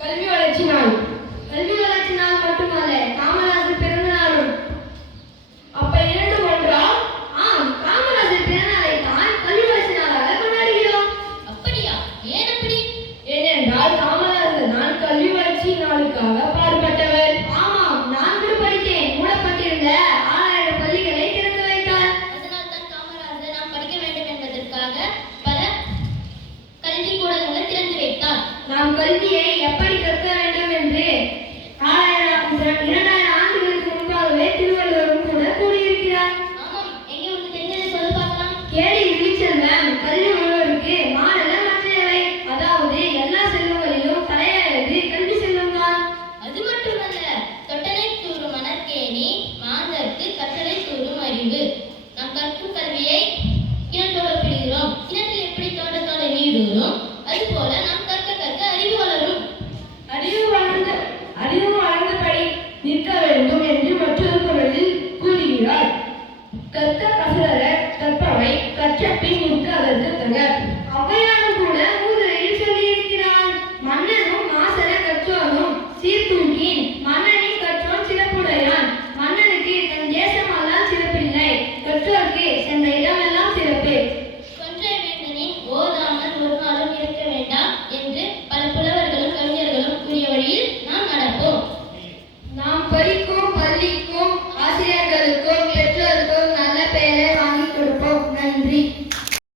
கல்வி வளர்ச்சி நாள். கல்வி வளர்ச்சி நாள் மட்டுமல்ல, காமராஜர் பிறந்த நாளும். அப்ப இரண்டு ஒன்றா? ஆம், காமராஜர் பிறந்த நாளை தான் கல்வி வளர்ச்சி நாளாக கொண்டாடுகிறோம். அப்படியா? ஏன் அப்படி? ஏனென்றால் காமராஜர் தான் கல்வி வளர்ச்சி நாளுக்காக பாடுபட்டவர். ஆமாம், நான் கூட படித்தேன். மூடப்பட்டிருந்த 6000 பள்ளிகளை திறந்து வைத்தார். அதனால் தான் காமராஜர் நாம் படிக்க வேண்டும் என்பதற்காக பல கல்வி கூடங்களை திறந்து வைத்தார். நாம் கல்வியை எப்படி கற்க வேண்டும் என்று 2000 ஆண்டுகளுக்கு முன்பாகவே திருவள்ளுவரும் கூட கூறியிருக்கிறார். ஆமாம், எங்கே உனக்கு தெரிஞ்சதை சொல்ல பார்க்கலாம். கேள்வி விழிச்செல்வம் கல்வி ஒருவருக்கு மாடல மற்றையவை. அதாவது எல்லா செல்வங்களிலும் தலையாயது கல்வி செல்வம் தான். அது மட்டுமல்ல, தொட்டனை தூறும் மணற்கேணி மாந்தர்க்கு கற்றலை தூறும் அறிவு. நாம் கற்கும் கல்வியை கிணற்றோடு ஒப்பிடுகிறோம். கிணற்றில் எப்படி தோட்டத்தோட நீடுகிறோம், அதுபோல நாம் கற்க கற்க அறிவு வளரும். அறிவு வளர்ந்தபடி நிற்க வேண்டும் என்று மற்றொரு குரலில் கூறுகிறார். கற்க கசடர கற்பவை கற்ற பின்